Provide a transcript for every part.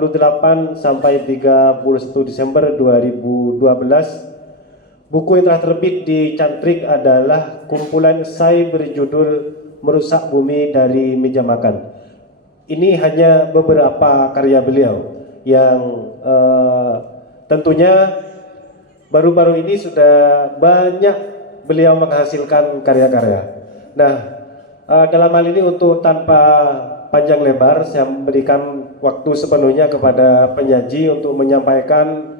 28 sampai 31 Desember 2012. Buku yang telah terbit di Cantrik adalah kumpulan esai berjudul Merusak Bumi dari Meja Makan. Ini hanya beberapa karya beliau yang tentunya baru-baru ini sudah banyak beliau menghasilkan karya-karya. Nah, dalam hal ini untuk tanpa panjang lebar, saya memberikan waktu sepenuhnya kepada penyaji untuk menyampaikan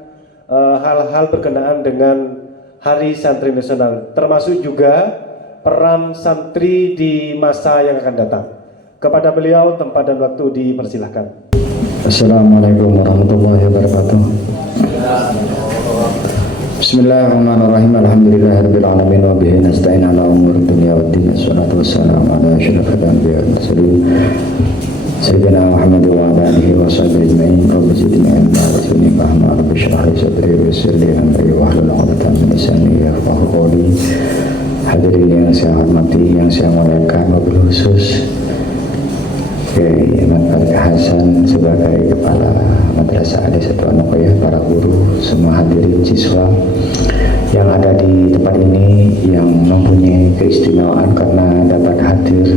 hal-hal berkenaan dengan Hari Santri Nasional, termasuk juga peran santri di masa yang akan datang. Kepada beliau, tempat dan waktu dipersilahkan. Assalamualaikum warahmatullahi wabarakatuh. Bismillahirrahmanirrahim. Alhamdulillahirabbil alamin wa bihi nasta'in ala umuri dunya waddin. Wassalatu wassalamu ala asyrafil anbiya'i wal mursalin sayyidina Muhammad wa ala alihi wa sahbihi ajma'in. Rabbi zidni ilma wa zidni fahma. Rabbi shrah li sadri wa yassir li amri wahlul 'uqdatam min lisani yafqahu qawli. Hadirin yang saya hormati, yang saya muliakan, wabil khusus Kiai Ahmad Hasan sebagai Kepala Madrasah Al-Satu An-Nuqayyah, para guru, semua hadirin siswa yang ada di tempat ini yang mempunyai keistimewaan karena dapat hadir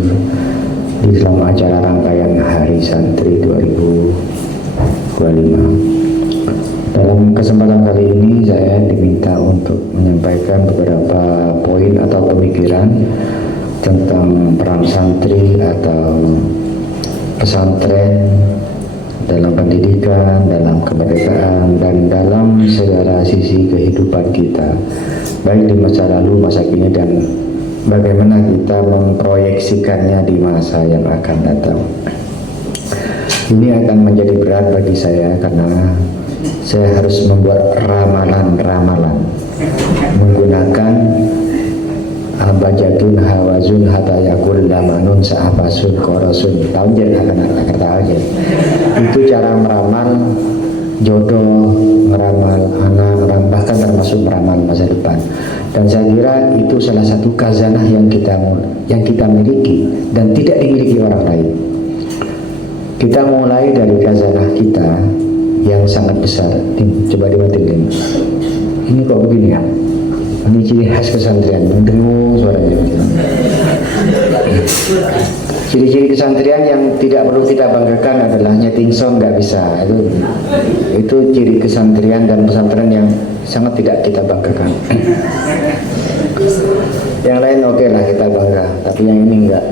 di dalam acara rangkaian Hari Santri 2025. Dalam kesempatan kali ini saya diminta untuk menyampaikan beberapa poin atau pemikiran tentang peran santri atau pesantren dalam pendidikan, dalam kemerdekaan, dan dalam segala sisi kehidupan kita, baik di masa lalu, masa kini, dan bagaimana kita memproyeksikannya di masa yang akan datang. Ini akan menjadi berat bagi saya karena saya harus membuat ramalan-ramalan menggunakan abajadun hawazun hatayakul lamanun sa'abasun korosun taujir akan kata aja. Itu cara meramal jodoh, meramal anak, bahkan termasuk meramal masa depan. Dan saya kira itu salah satu khazanah yang kita miliki dan tidak dimiliki orang lain. Kita mulai dari khazanah kita yang sangat besar. Coba dimatiin. Ini kok begini ya? Ini ciri khas kesantrian, dengung suaranya. Ciri-ciri kesantrian yang tidak perlu kita banggakan adalah nyeting song nggak bisa. Itu ciri kesantrian dan pesantren yang sangat tidak kita banggakan. Yang lain oke lah kita bangga, tapi yang ini enggak.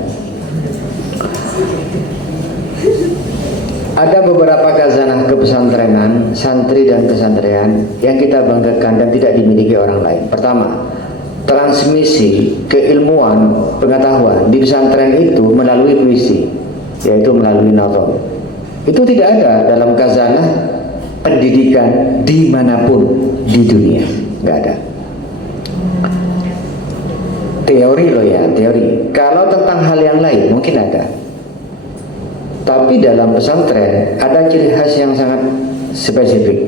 Ada beberapa khazanah kepesantrenan, santri dan pesantren yang kita banggakan dan tidak dimiliki orang lain. Pertama, transmisi keilmuan, pengetahuan di pesantren itu melalui puisi, yaitu melalui nazam. Itu tidak ada dalam khazanah pendidikan dimanapun di dunia, nggak ada. Teori loh ya, teori. Kalau tentang hal yang lain mungkin ada. Tapi dalam pesantren ada ciri khas yang sangat spesifik.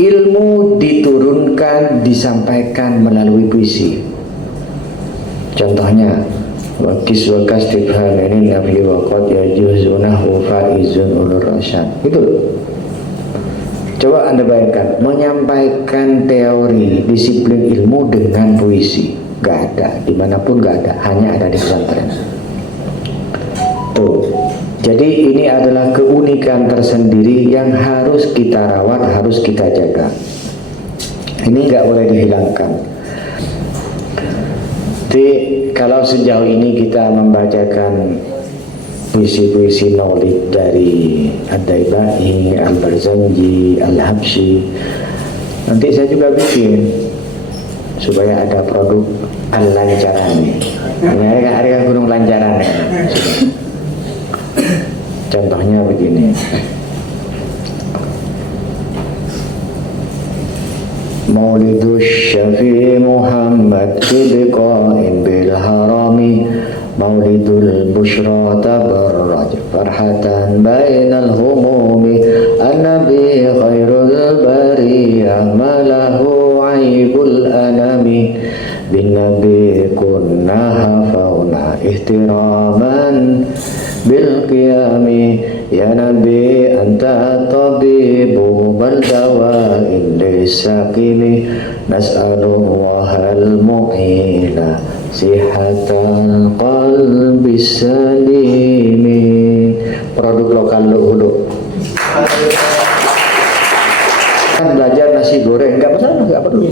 Ilmu diturunkan, disampaikan melalui puisi. Contohnya, wakis wakas tibhan ini nabi waqad yajuzunahu faizun ulur rasyad. Itu. Coba Anda bayangkan, menyampaikan teori, disiplin ilmu dengan puisi. Gak ada, dimanapun gak ada, hanya ada di pesantren. Tuh. Jadi ini adalah keunikan tersendiri yang harus kita rawat, harus kita jaga. Ini nggak boleh dihilangkan. Jadi kalau sejauh ini kita membacakan puisi-puisi Maulid dari Ad-Daibai, Al-Barzanji, Al-Habsyi, nanti saya juga bikin supaya ada produk Al-Lancaran. Harga gunung Lancaran. Contohnya begini. Maulidus Syafi'i Muhammad biqa'in bil harami Maulidul Bushra tabarraj farhatan bainal humumi An-Nabi khairul bariyah malahu aibul anami Bin Nabi kunna hafawna ihtiraman bil qiyami Ya Nabi anta tabibu bal dawa'in lisaqimi nas'alallahal mu'ila sihatal qalbi salimi. Produk lokal dulu. Kan belajar nasi goreng nggak masalah, nggak perlu.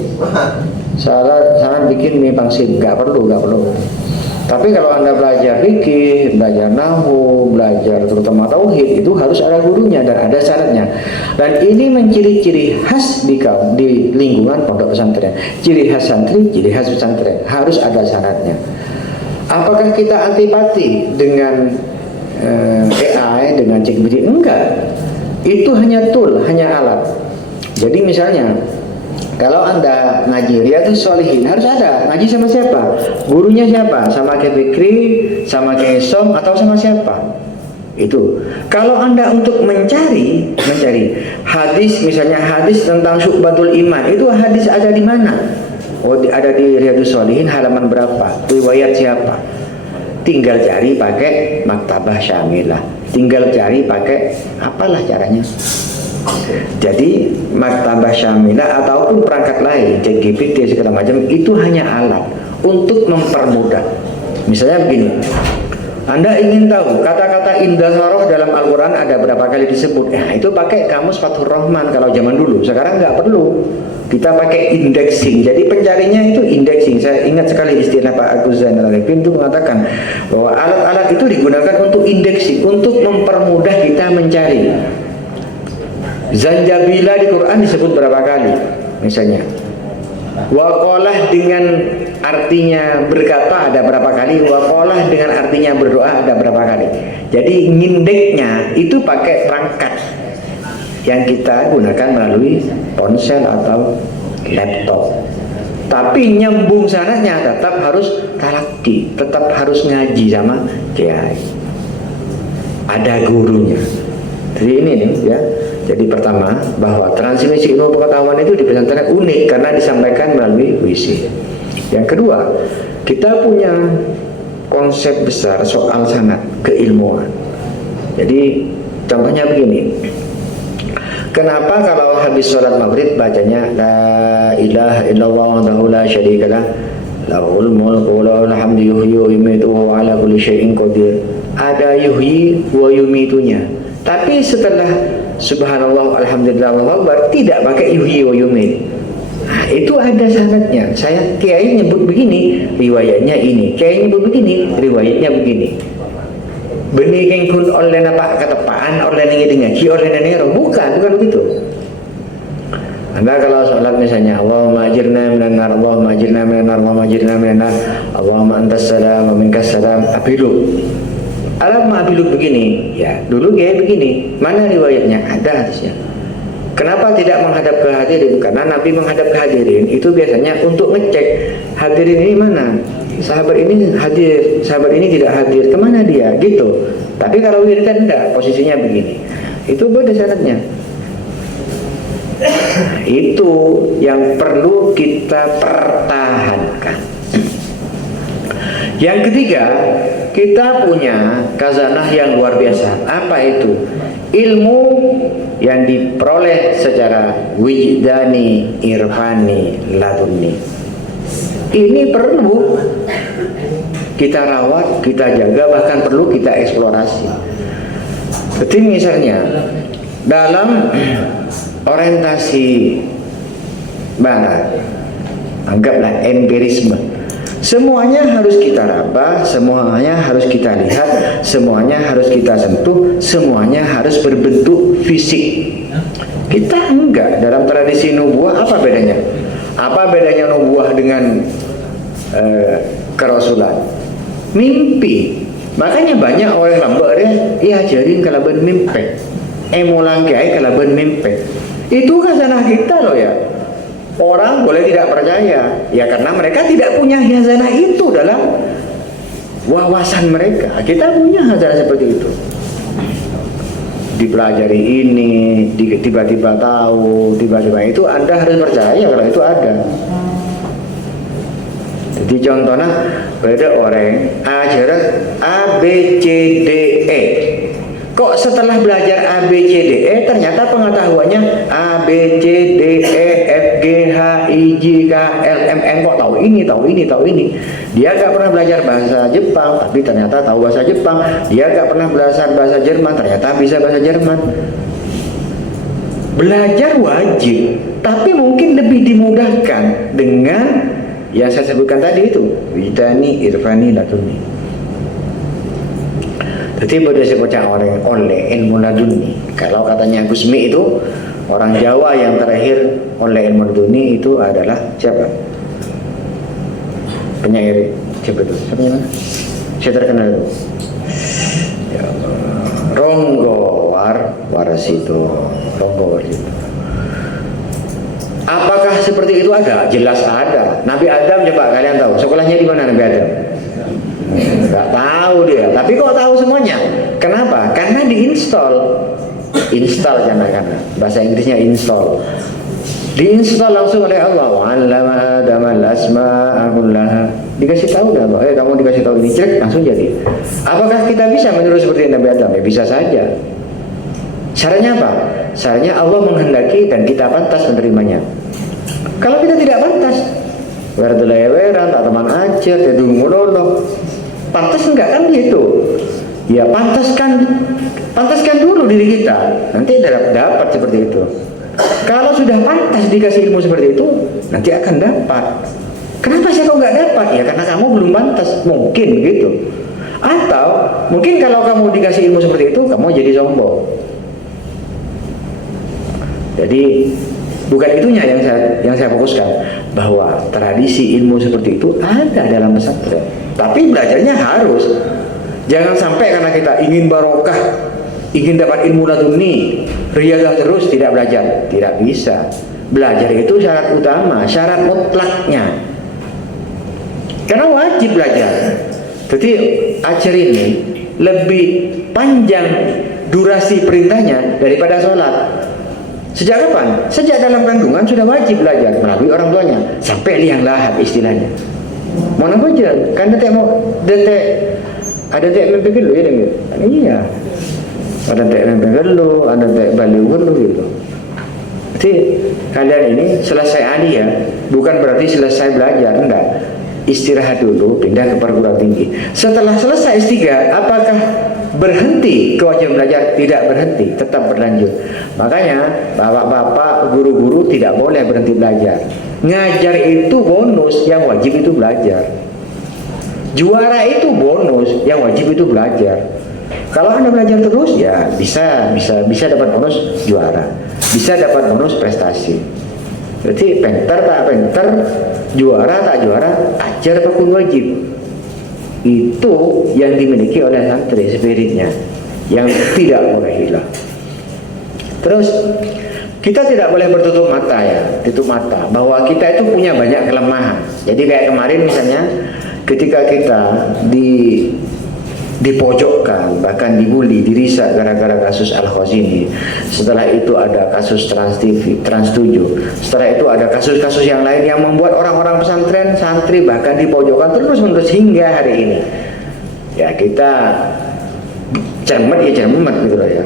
Saran bikin mie pangsit nggak perlu. Tapi kalau Anda belajar fikih, belajar nahwu, belajar terutama tauhid, itu harus ada gurunya dan ada syaratnya. Dan ini menciri-ciri khas di lingkungan pondok pesantren. Ciri khas santri, ciri khas pesantren, harus ada syaratnya. Apakah kita antipati dengan AI, dengan ChatGPT? Enggak. Itu hanya tool, hanya alat. Jadi misalnya kalau Anda ngaji Riyadhus Shalihin, harus ada ngaji sama siapa? Gurunya siapa? Sama Kiai Fikri, sama Kiai Som, atau sama siapa? Itu. Kalau Anda untuk mencari hadis, misalnya hadis tentang syu'batul iman, itu hadis ada di mana? Oh, ada di Riyadhus Shalihin halaman berapa? Riwayat siapa? Tinggal cari pakai Maktabah Syamilah. Tinggal cari pakai apalah caranya. Jadi Maktabah Syamilah ataupun perangkat lain, ChatGPT segala macam, itu hanya alat untuk mempermudah. Misalnya begini, Anda ingin tahu kata-kata indah soroh dalam Al-Quran ada berapa kali disebut, itu pakai kamus Fathur Rahman kalau zaman dulu. Sekarang nggak perlu, kita pakai indexing. Jadi pencarinya itu indexing. Saya ingat sekali istilah Pak Agus Zainal Arifin itu mengatakan bahwa alat-alat itu digunakan untuk indexing, untuk mempermudah kita mencari. Zanjabila di Quran disebut berapa kali misalnya. Waqalah dengan artinya berkata ada berapa kali. Waqalah dengan artinya berdoa ada berapa kali. Jadi ngindeknya itu pakai perangkat yang kita gunakan melalui ponsel atau laptop. Tapi nyambung sananya tetap harus talaki, tetap harus ngaji sama kiai. Ada gurunya. Jadi ini nih ya. Jadi pertama, bahwa transmisi ilmu pengetahuan itu di pesantren unik karena disampaikan melalui puisi. Yang kedua, kita punya konsep besar soal sanad keilmuan. Jadi contohnya begini. Kenapa kalau habis sholat maghrib bacanya la ilaha illallah wahdahu la syarikalah lahul mulku wa lahul hamdu yuhyi wa yumiitu wa ala kulli syai'in qadir. Ada yuhyi wa yumitunya. Tapi setelah subhanallah alhamdulillah wallahu akbar tidak pakai yuhyi wa yumiit. Nah, itu ada sanadnya. Saya kiai nyebut begini, riwayatnya ini. Kiai nyebut begini, riwayatnya begini. Benih kengkun oleh apa ketepaan oleh ngaji oleh nenero, bukan begitu. Anda kalau sholat misalnya Allahumma ajirna minan nar, Allahumma ajirna minan nar, Allahumma ajirna minan nar, Allahumma antas salam wa minkas salam, abilu. Alamak abilu begini, ya dulu kayak begini. Mana riwayatnya? Ada hadisnya. Kenapa tidak menghadap ke hadirin? Karena Nabi menghadap ke hadirin itu biasanya untuk ngecek hadirin ini mana. Sahabat ini hadir, sahabat ini tidak hadir. Kemana dia? Gitu. Tapi kalau wiridan enggak, posisinya begini. Itu beda sanadnya. Itu yang perlu kita pertahankan. Yang ketiga, kita punya khazanah yang luar biasa. Apa itu? Ilmu yang diperoleh secara wijdani, irfani, laduni. Ini perlu kita rawat, kita jaga, bahkan perlu kita eksplorasi. Seperti misalnya dalam orientasi barat, anggaplah empirisme. Semuanya harus kita raba, semuanya harus kita lihat, semuanya harus kita sentuh, semuanya harus berbentuk fisik. Kita enggak. Dalam tradisi nubuah apa bedanya? Apa bedanya nubuah dengan kerasulan? Mimpi. Makanya banyak orang lambak dia ajarin kalaban mimpi. Emulang kiai kalaban mimpi. Itu khazanah kita loh ya. Orang boleh tidak percaya, ya karena mereka tidak punya khazanah itu dalam wawasan mereka. Kita punya khazanah seperti itu. Dipelajari ini, tiba-tiba tahu, tiba-tiba itu Anda harus percaya kalau itu ada. Jadi contohnya beda orang ajaran A B C D E. kok setelah belajar A, B, C, D, E ternyata pengetahuannya A, B, C, D, E, F, G, H, I, J, K, L, M, N, kok tahu ini, tahu ini, tahu ini. Dia gak pernah belajar bahasa Jepang, tapi ternyata tahu bahasa Jepang. Dia gak pernah belajar bahasa Jerman, ternyata bisa bahasa Jerman. Belajar wajib, tapi mungkin lebih dimudahkan dengan yang saya sebutkan tadi itu, Widani, Irfani, Laduni. Jadi pada sebutnya oleh ilmu laduni. Kalau katanya Gusmi itu orang Jawa yang terakhir oleh ilmu laduni itu adalah siapa? Penyair siapa itu? Siapa namanya? Saya terkenal itu. Ya Allah. Ronggo Warasito. Ronggo Warasito. Apakah seperti itu ada? Jelas ada. Nabi Adam, coba kalian tahu sekolahnya di mana Nabi Adam? Nggak tahu dia, tapi kok tahu semuanya? Kenapa? Karena diinstal jangan bahasa Inggrisnya install, diinstal langsung oleh Allah. Wa'allama Adam al-asma'a kullaha. Dikasih tahu dah, kamu dikasih tahu ini, cek langsung jadi. Apakah kita bisa meniru seperti Nabi Adam? Ya bisa saja. Syaratnya apa? Syaratnya Allah menghendaki dan kita pantas menerimanya. Kalau kita tidak pantas, werdeleweran, tak teman aja, tedung mulolo. Pantas enggak kan gitu? Ya pantaskan dulu diri kita. Nanti dapat seperti itu. Kalau sudah pantas dikasih ilmu seperti itu, nanti akan dapat. Kenapa sih kok nggak dapat? Ya karena kamu belum pantas, mungkin gitu. Atau mungkin kalau kamu dikasih ilmu seperti itu, kamu jadi sombong. Jadi bukan itunya yang saya fokuskan, bahwa tradisi ilmu seperti itu ada dalam pesantren. Tapi belajarnya harus. Jangan sampai karena kita ingin barokah, ingin dapat ilmu laduni, riyadah terus tidak belajar. Tidak bisa. Belajar itu syarat utama, syarat mutlaknya. Karena wajib belajar. Jadi ajar ini lebih panjang durasi perintahnya daripada sholat. Sejak kapan? Sejak dalam kandungan sudah wajib belajar melalui orang tuanya sampai liang lahat istilahnya. Mana aja kan detek ada detek mimpi dulu ya demi. Iya. Ada detek mimpi dulu, ada detek balik dulu gitu. Jadi kalian ini selesai aliyah bukan berarti selesai belajar, enggak. Istirahat dulu, pindah ke perguruan tinggi. Setelah selesai S3, apakah berhenti kewajiban belajar? Tidak berhenti, tetap berlanjut. Makanya bapak-bapak, guru-guru tidak boleh berhenti belajar. Ngajar itu bonus, yang wajib itu belajar. Juara itu bonus, yang wajib itu belajar. Kalau Anda belajar terus, ya bisa dapat bonus juara, bisa dapat bonus prestasi. Jadi pinter tak pinter, juara tak juara, ajar apapun wajib. Itu yang dimiliki oleh santri spiritnya, yang tidak boleh hilang. Terus kita tidak boleh bertutup mata ya, tutup mata bahwa kita itu punya banyak kelemahan. Jadi kayak kemarin misalnya, ketika kita dipojokkan, bahkan dibully, dirisak gara-gara kasus Al-Khazini. Setelah itu ada kasus Trans TV, Trans 7. Setelah itu ada kasus-kasus yang lain yang membuat orang-orang pesantren, santri bahkan dipojokkan terus-menerus hingga hari ini. Ya kita cermat gitu loh ya.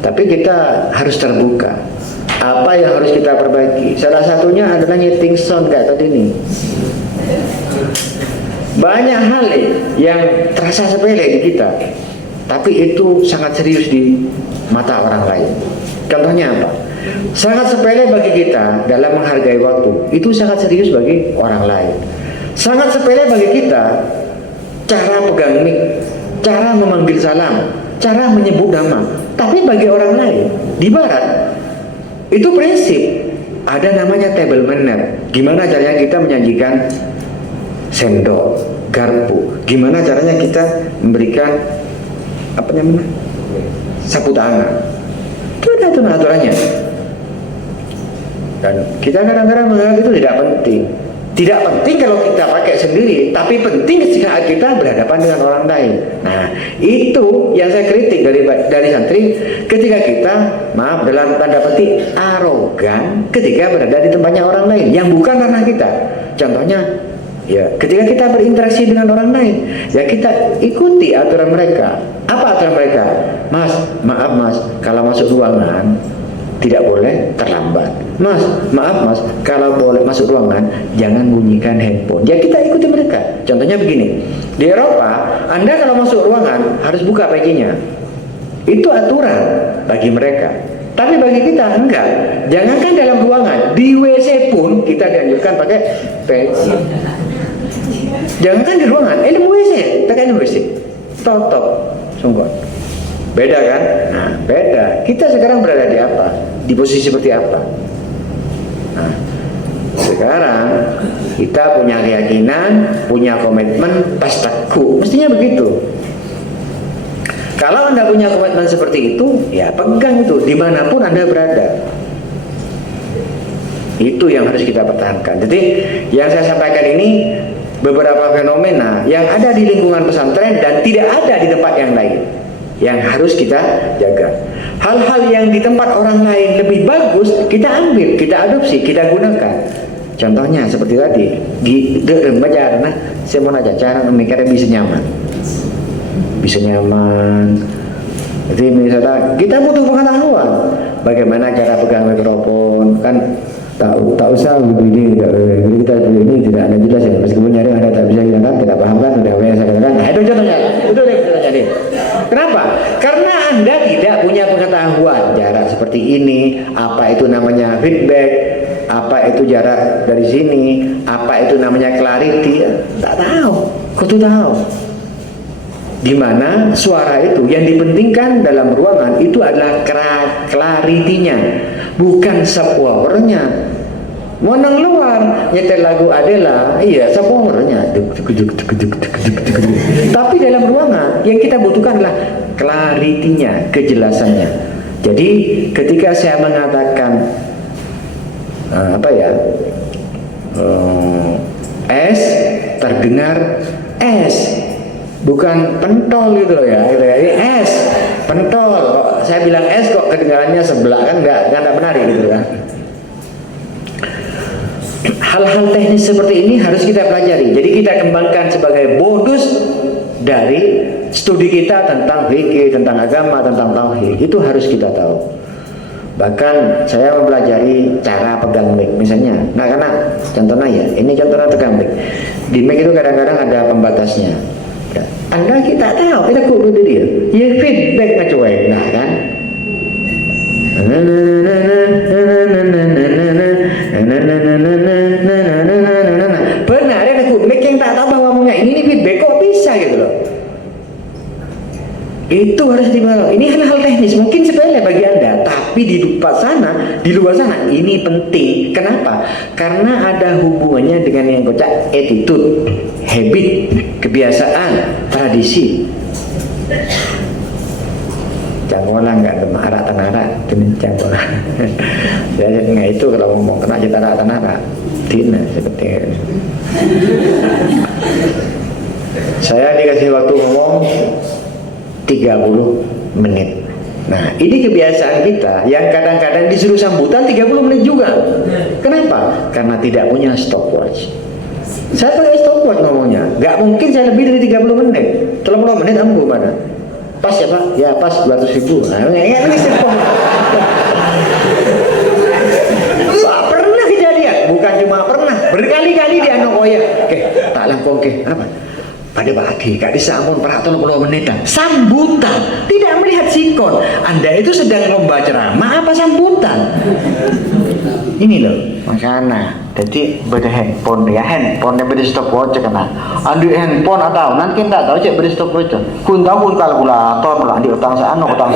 Tapi kita harus terbuka. Apa yang harus kita perbaiki? Salah satunya adalah nyeting sound kayak tadi nih. Banyak hal yang terasa sepele di kita, tapi itu sangat serius di mata orang lain. Contohnya apa? Sangat sepele bagi kita dalam menghargai waktu, itu sangat serius bagi orang lain. Sangat sepele bagi kita cara pegang mic, cara memanggil salam, cara menyebut nama. Tapi bagi orang lain di barat itu prinsip. Ada namanya table manner. Gimana caranya kita menyajikan sendok, garpu. Gimana caranya kita memberikan sapu tangan. Itu ada aturannya. Dan kita kadang-kadang menganggap itu tidak penting. Tidak penting kalau kita pakai sendiri, tapi penting saat kita berhadapan dengan orang lain. Nah, itu yang saya kritik dari santri ketika kita, maaf dalam tanda petik, arogan ketika berada di tempatnya orang lain yang bukan ranah kita. Contohnya Ya, ketika kita berinteraksi dengan orang lain, ya kita ikuti aturan mereka. Apa aturan mereka? Mas, maaf mas, kalau masuk ruangan tidak boleh terlambat. Mas, maaf mas, kalau boleh masuk ruangan jangan bunyikan handphone. Ya kita ikuti mereka. Contohnya begini, di Eropa, Anda kalau masuk ruangan harus buka PC-nya. Itu aturan bagi mereka. Tapi bagi kita enggak. Jangankan dalam ruangan, di WC pun kita dianjurkan pakai PC. Jangankan di ruangan, ini WC, pakai WC, tutup, sungguh. Beda kan? Nah, beda. Kita sekarang berada di apa? Di posisi seperti apa? Nah, sekarang kita punya keyakinan, punya komitmen, pastaku, mestinya begitu. Kalau Anda punya komitmen seperti itu, ya pegang itu dimanapun Anda berada. Itu yang harus kita pertahankan. Jadi yang saya sampaikan ini beberapa fenomena yang ada di lingkungan pesantren dan tidak ada di tempat yang lain yang harus kita jaga. Hal-hal yang di tempat orang lain lebih bagus kita ambil, kita adopsi, kita gunakan. Contohnya seperti tadi, baca, nah, saya mau nanya cara memikirnya bisa nyaman. Jadi misalnya kita butuh pengetahuan bagaimana cara pegang mikrofon, kan tak usah begini, kita ini tidak ada jelas ya, meskipun nyari ada tak bisa kita tidak paham kan, tidak apa yang saya katakan. Nah, itu contohnya, itu contohnya nih. Kenapa? Karena Anda tidak punya pengetahuan jarak seperti ini, apa itu namanya feedback, apa itu jarak dari sini, apa itu namanya clarity, tak tahu, kudu tahu. Di mana suara itu yang dipentingkan dalam ruangan itu adalah clarity-nya, bukan subwoofernya. Mau nang luar nyetel lagu Adela, iya subwoofernya. Tapi dalam ruangan yang kita butuhkan adalah clarity-nya, kejelasannya. Jadi ketika saya mengatakan S terdengar S, bukan pentol gitu loh ya, ini S, pentol. Kok saya bilang S kok kedengarannya sebelah, kan enggak menarik gitu kan. Hal-hal teknis seperti ini harus kita pelajari. Jadi kita kembangkan sebagai bonus dari studi kita tentang fikih, tentang agama, tentang tauhid. Itu harus kita tahu. Bahkan saya mempelajari cara pegang mic misalnya. Nah, karena contohnya ya, ini contohnya pegang mic. Di mic itu kadang-kadang ada pembatasnya. Anda kita tahu, kita kudu dia. Ya feedback ngecuek, nah kan? Benar, ada mic yang tak tahu bahwa ini feedback kok bisa gitu loh. Itu harus dibawa. Ini hal-hal teknis mungkin sepele bagi Anda, tapi di luar sana ini penting. Kenapa? Karena ada hubungannya dengan yang kocak, attitude, habit, kebiasaan, tradisi. Cangkola nggak temarak tenarak, ini cangkola. Jadi nggak itu kalau ngomong kena kita tenarak, tina seperti itu. Saya dikasih waktu ngomong 30 menit. Nah, ini kebiasaan kita yang kadang-kadang disuruh sambutan 30 menit juga. Kenapa? Karena tidak punya stopwatch. Saya pakai stopwatch ngomongnya. Gak mungkin saya lebih dari 30 menit. 30 menit ambu mana? Pas ya Pak? Ya pas 200.000. Nah, ini stopwatch. Pernah kejadian? Bukan cuma pernah, berkali-kali dia nokoya. Oke, tak langkong ke apa? Pada pagi, gak disambung per 30 menit sambutan, tidak melihat sikon. Anda itu sedang lomba ceramah apa sambutan? Ini loh, makanya jadi beda handphone ya, handphone yang beda stopwatch karena andi handphone atau nanti tidak tahu cek beda stopwatch. Kun tahu kun kalkulator malah di utang saan. Utang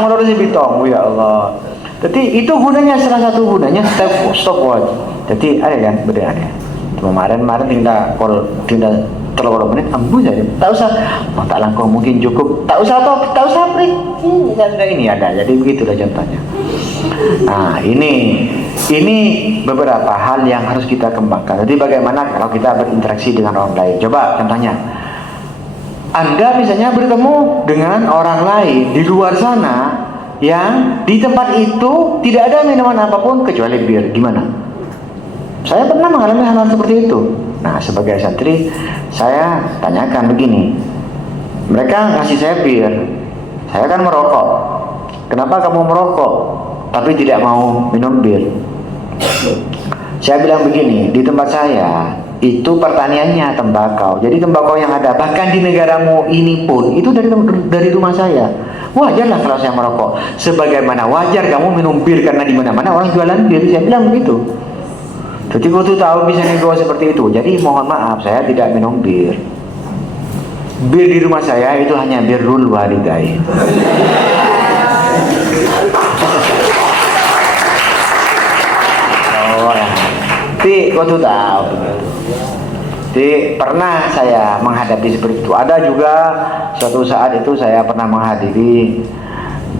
menurut si bitong, ya Allah. Jadi itu gunanya, salah satu gunanya stopwatch. Jadi ada kan, beda ada. Kemarin tinggal 30 menit ambu saja. Tak usah, tak langkung mungkin cukup. Tak usah break. Ini ada. Jadi begitulah contohnya. Nah, ini beberapa hal yang harus kita kembangkan. Jadi bagaimana kalau kita berinteraksi dengan orang lain? Coba contohnya. Anda misalnya bertemu dengan orang lain di luar sana yang di tempat itu tidak ada minuman apapun kecuali bir. Gimana? Saya pernah mengalami hal-hal seperti itu. Nah, sebagai santri, saya tanyakan begini, mereka ngasih saya bir, saya kan merokok. Kenapa kamu merokok tapi tidak mau minum bir? Saya bilang begini, di tempat saya itu pertaniannya tembakau. Jadi tembakau yang ada bahkan di negaramu ini pun itu dari rumah saya. Wajarlah kalau saya merokok. Sebagaimana wajar kamu minum bir karena di mana-mana orang jualan bir. Saya bilang begitu. Jadi waktu tahu bisa nego seperti itu. Jadi mohon maaf, saya tidak minum bir. Bir di rumah saya itu hanya birrul walidain. Tapi waktu tahu. Jadi pernah saya menghadapi seperti itu. Ada juga suatu saat itu saya pernah menghadiri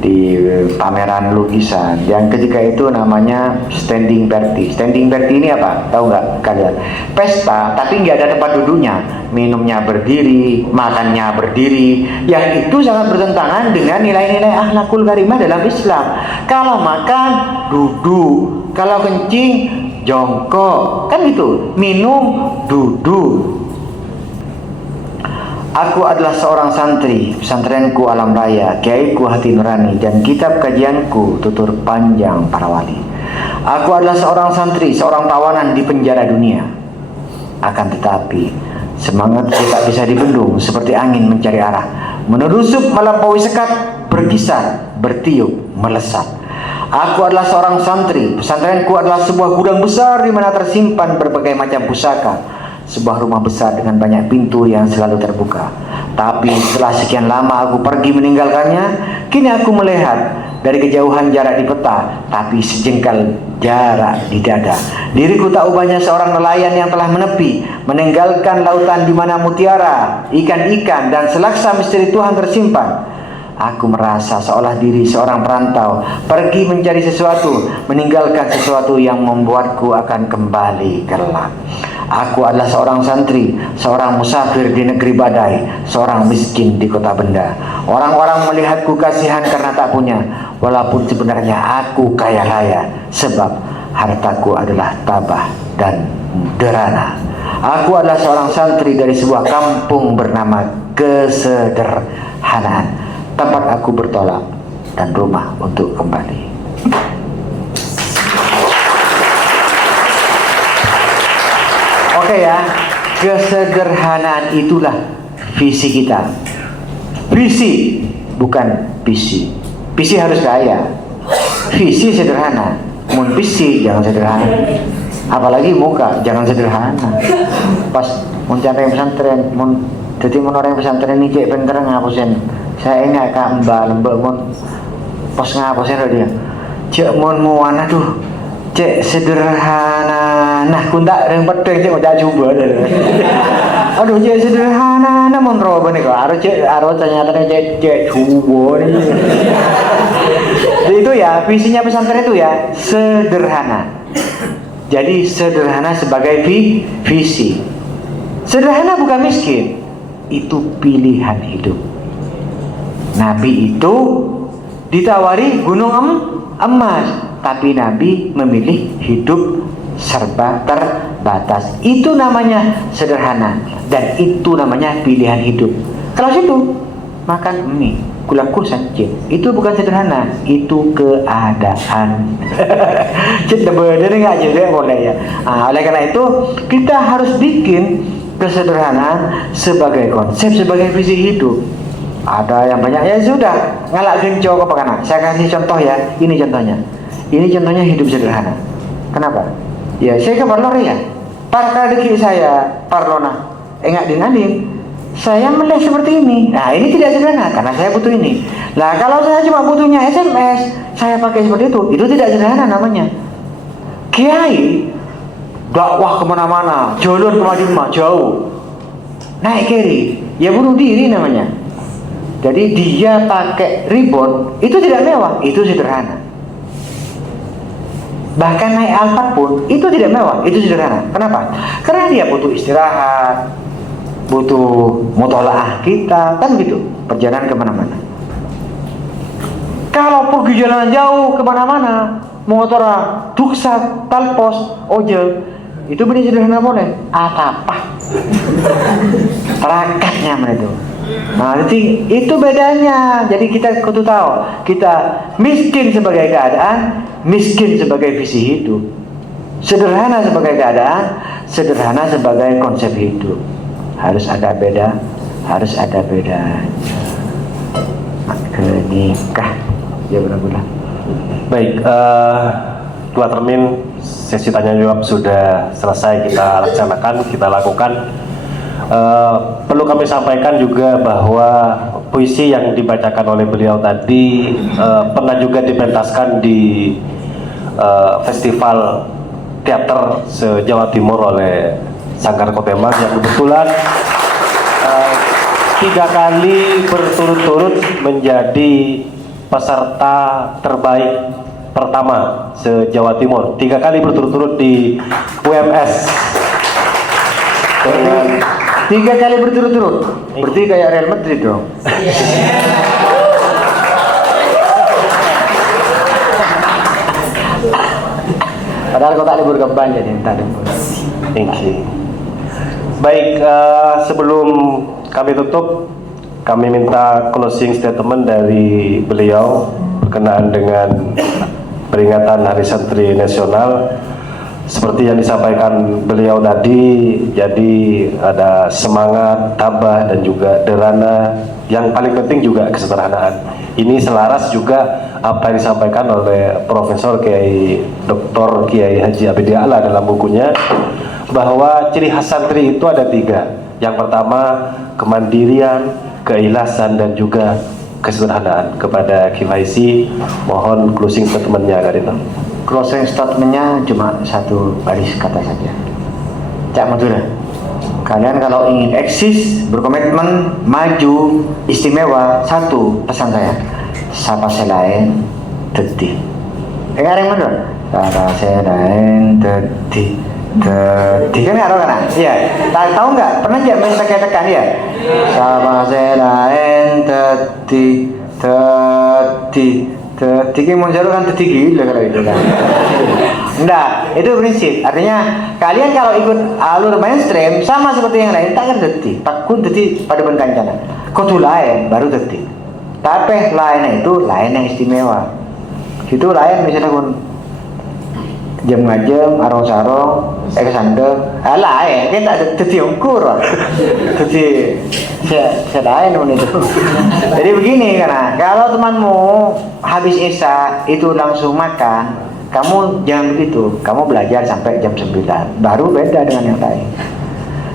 di pameran lukisan yang ketika itu namanya standing party. Standing party ini apa? Tahu nggak kalian? Pesta tapi nggak ada tempat duduknya, minumnya berdiri, makannya berdiri, yang itu sangat bertentangan dengan nilai-nilai akhlakul karimah dalam Islam. Kalau makan duduk, kalau kencing jongkok, kan gitu. Minum duduk. Aku adalah seorang santri, pesantrenku Alam Raya, kiaiku Hati Nurani, dan kitab kajianku Tutur Panjang Para Wali. Aku adalah seorang santri, seorang tawanan di penjara dunia. Akan tetapi, semangat tidak bisa dibendung seperti angin mencari arah, menerusup melampaui sekat, berkisar, bertiup, melesat. Aku adalah seorang santri, pesantrenku adalah sebuah gudang besar di mana tersimpan berbagai macam pusaka. Sebuah rumah besar dengan banyak pintu yang selalu terbuka. Tapi setelah sekian lama aku pergi meninggalkannya, kini aku melihat dari kejauhan jarak di peta, tapi sejengkal jarak di dada. Diriku tak ubahnya seorang nelayan yang telah menepi, meninggalkan lautan di mana mutiara, ikan-ikan dan selaksa misteri Tuhan tersimpan. Aku merasa seolah diri seorang perantau, pergi mencari sesuatu, meninggalkan sesuatu yang membuatku akan kembali kelak. Aku adalah seorang santri, seorang musafir di negeri badai, seorang miskin di kota benda. Orang-orang melihatku kasihan karena tak punya, walaupun sebenarnya aku kaya raya, sebab hartaku adalah tabah dan derana. Aku adalah seorang santri dari sebuah kampung bernama Kesederhanaan, tempat aku bertolak dan rumah untuk kembali. Oke ya, kesederhanaan itulah visi kita. Visi, bukan visi. Visi harus kaya. Visi sederhana. Mun visi jangan sederhana. Apalagi muka jangan sederhana. Pas mun cari pesantren, mun jadi mun orang pesantren ini cek bener ngapusin. Saya ingat kak mbak mun pas ngapusin dia. Cek mun muan aduh. Cek sederhana, nah kuntak yang pedeng cek udah coba deh. Aduh cek sederhana, namun roba nih kok. Harus ternyata cek coba nih. Jadi itu ya visinya pesantren itu ya sederhana. Jadi sederhana sebagai visi. Sederhana bukan miskin, itu pilihan hidup. Nabi itu ditawari gunung emas. Tapi Nabi memilih hidup serba terbatas. Itu namanya sederhana. Dan itu namanya pilihan hidup. Kalau situ makan mie, kulaku sancit, itu bukan sederhana, itu keadaan. Jadi bener nggak jadi boleh ya. Oleh karena itu kita harus bikin kesederhanaan sebagai konsep, sebagai visi hidup. Ada yang banyak ya sudah ngalak genco ke kanan. Saya kasih contoh ya. Ini contohnya. Ini contohnya hidup sederhana. Kenapa? Ya saya ke parlor ya. Para deki saya parlona. Enggak dinadin. Saya melihat seperti ini. Nah ini tidak sederhana karena saya butuh ini. Nah kalau saya cuma butuhnya SMS, saya pakai seperti itu tidak sederhana namanya. Kiai dakwah kemana-mana, jalan kemana-mana jauh, naik kiri, ya bunuh diri namanya. Jadi dia pakai ribbon itu tidak mewah, itu sederhana. Bahkan naik Alphard pun itu tidak mewah, itu sederhana. Kenapa? Karena dia butuh istirahat, butuh mutolaah kita, kan gitu. Perjalanan kemana-mana. Kalau pergi jalan jauh kemana-mana, motor, duksak, talpos, ojol, Itu benih sederhana boleh. Apa? Perakatnya itu. Nah, jadi itu bedanya. Jadi kita kudu tahu, kita miskin sebagai keadaan, miskin sebagai visi hidup. Sederhana sebagai keadaan, sederhana sebagai konsep hidup. Harus ada beda, harus ada bedanya. Nikah, ya benar-benar. Baik, dua termin sesi tanya jawab sudah selesai kita laksanakan, kita lakukan. Perlu kami sampaikan juga bahwa puisi yang dibacakan oleh beliau tadi pernah juga dipentaskan di festival teater se-Jawa Timur oleh Sanggar Kotemas yang kebetulan 3 kali berturut-turut menjadi peserta terbaik pertama se-Jawa Timur. 3 kali berturut-turut di UMS. 3 kali berturut-turut, berarti kayak Real Madrid dong. Padahal kau tak libur keban jadi tak libur. Thank you. Baik, sebelum kami tutup, kami minta closing statement dari beliau berkenaan dengan peringatan Hari Santri Nasional. Seperti yang disampaikan beliau tadi, jadi ada semangat, tabah, dan juga derana. Yang paling penting juga kesederhanaan. Ini selaras juga apa yang disampaikan oleh Profesor Kiai Dr. Kiai Haji Abidin A'la dalam bukunya, bahwa ciri khas santri itu ada 3. Yang pertama, kemandirian, keikhlasan, dan juga kesederhanaan. Kepada Kifaisi, mohon closing statement-nya, Kak Dito. Closing statementnya cuma 1 baris kata saja. Cak Madura, kalian kalau ingin eksis, berkomitmen, maju, istimewa, 1 pesan saya, sapa selain teti. Dengar yang Madura? Sapa selain teti. Kan nggak tahu kan? Iya. Tahu nggak? Pernah nggak main tekan ya? Sapa selain teti. Tiga muncul kan gila kalau itu kan. Enggak, itu prinsip. Artinya kalian kalau ikut alur mainstream sama seperti yang lain, tak akan deti. Takut deti pada benkancana. Kudu lain baru deti. Tapi lainnya itu lain yang istimewa. Itu lain misalnya pun jam ngajeng, arong-sarong, kesandeng, lain. Kita tak deti ukur. Deti saya lain pun itu. Jadi begini karena kalau temanmu habis isya itu langsung makan, kamu jangan begitu. Kamu belajar sampai jam 9, baru beda dengan yang lain.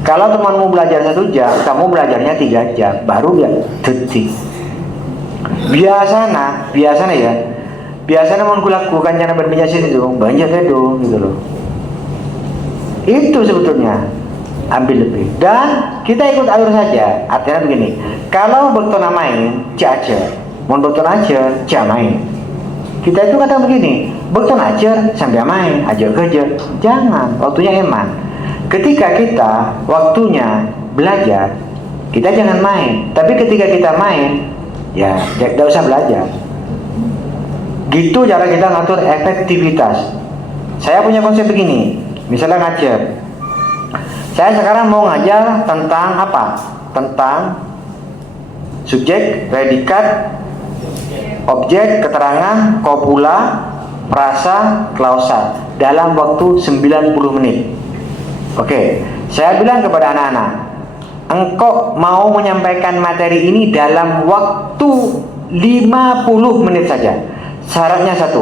Kalau temanmu belajar 1 jam, kamu belajarnya 3 jam, baru ya detik. Biasanya ya. Biasanya mau kulakukan jangan berbiasa itu banyak itu gitu loh. Itu sebetulnya ambil lebih dan kita ikut alur saja. Artinya begini, kalau bertona main aja, mau bertona aja main. Kita itu kadang begini, bertona aja sambil main aja kerja, jangan, waktunya eman. Ketika kita waktunya belajar, kita jangan main. Tapi ketika kita main, ya tidak usah belajar. Gitu cara kita ngatur efektivitas. Saya punya konsep begini, misalnya ngajar. Saya sekarang mau ngajar tentang apa? Tentang subjek, predikat, objek, keterangan, kopula, prasa, klausal dalam waktu 90 menit. Oke, saya bilang kepada anak-anak, engkau mau menyampaikan materi ini dalam waktu 50 menit saja. Syaratnya 1,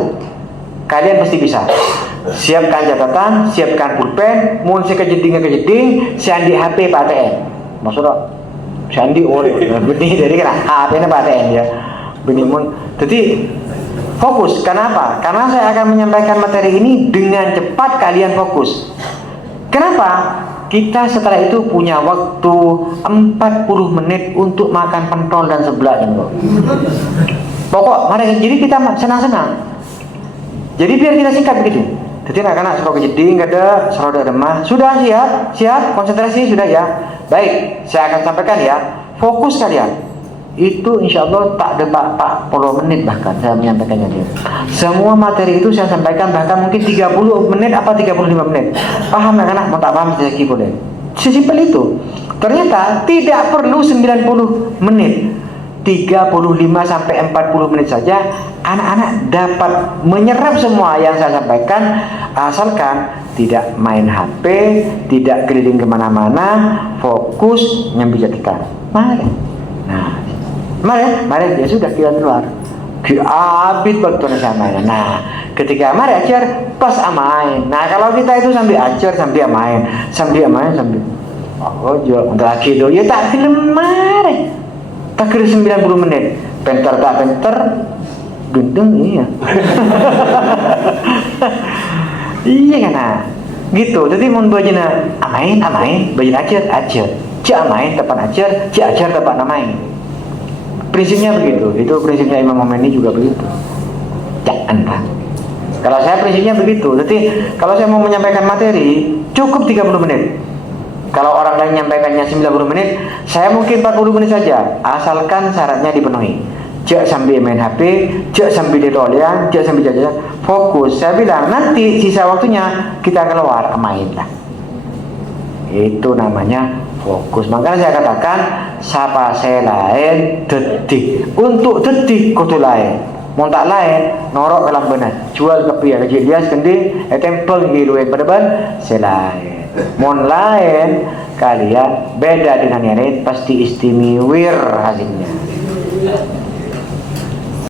kalian pasti bisa. Siapkan catatan, siapkan pulpen, mun ke jeding, siandi HP Pak ATM. Maksudnya siandi benih dari kan HP-nya Pak ATM ya. Benih mun. Jadi fokus. Kenapa? Karena saya akan menyampaikan materi ini dengan cepat, kalian fokus. Kenapa? Kita setelah itu punya waktu 40 menit untuk makan pentol dan seblak. Pokok, jadi kita senang-senang. Jadi biar kita singkat begitu. Jadi anak-anak suruh kejeding, ada suruh remah. Sudah siap, konsentrasi sudah ya. Baik, saya akan sampaikan ya. Fokus kalian. itu insya Allah tak ada 40 menit bahkan saya menyampaikannya dia. Semua materi itu saya sampaikan bahkan mungkin 30 menit apa 35 menit. Paham nggak anak? Mau tak paham saya boleh. Sesimpel itu. Ternyata tidak perlu 90 menit. 35 sampai 40 menit saja anak-anak dapat menyerap semua yang saya sampaikan, asalkan tidak main HP, tidak keliling kemana-mana, fokus nyambi jatikan. Mari. Nah, mari ya sudah kita keluar. Abid waktu sama. Nah, ketika mari ajar pas main. Nah, kalau kita itu sambil ajar sambil main, sambil oh jo lagi do ya tak film mari. Tak kira 90 menit. Penter tak penter gendeng iya. Iya kan nah. Gitu. Jadi mun bajina main, bajina ajar. Cak main tepan ajar, cak ajar tepan main. Prinsipnya begitu. Itu prinsipnya Imam Khomeini juga begitu. Jangan Pak. Kalau saya prinsipnya begitu. Jadi kalau saya mau menyampaikan materi cukup 30 menit. Kalau orang lain menyampaikannya 90 menit, saya mungkin 40 menit saja, asalkan syaratnya dipenuhi. Cek sambil main HP, cek sambil di rolean, cek sambil jajan, fokus. Saya bilang nanti sisa waktunya kita keluar main lah. Itu namanya fokus. Makanya saya katakan sapa saya lain detik. Untuk detik kudu lain. Mau tak lain norok dalam benar. Jual ke pihak kejadian kendi, tempel giluin berban selain. Mon lain kalian beda dengan yang lain pasti istimewir hasilnya.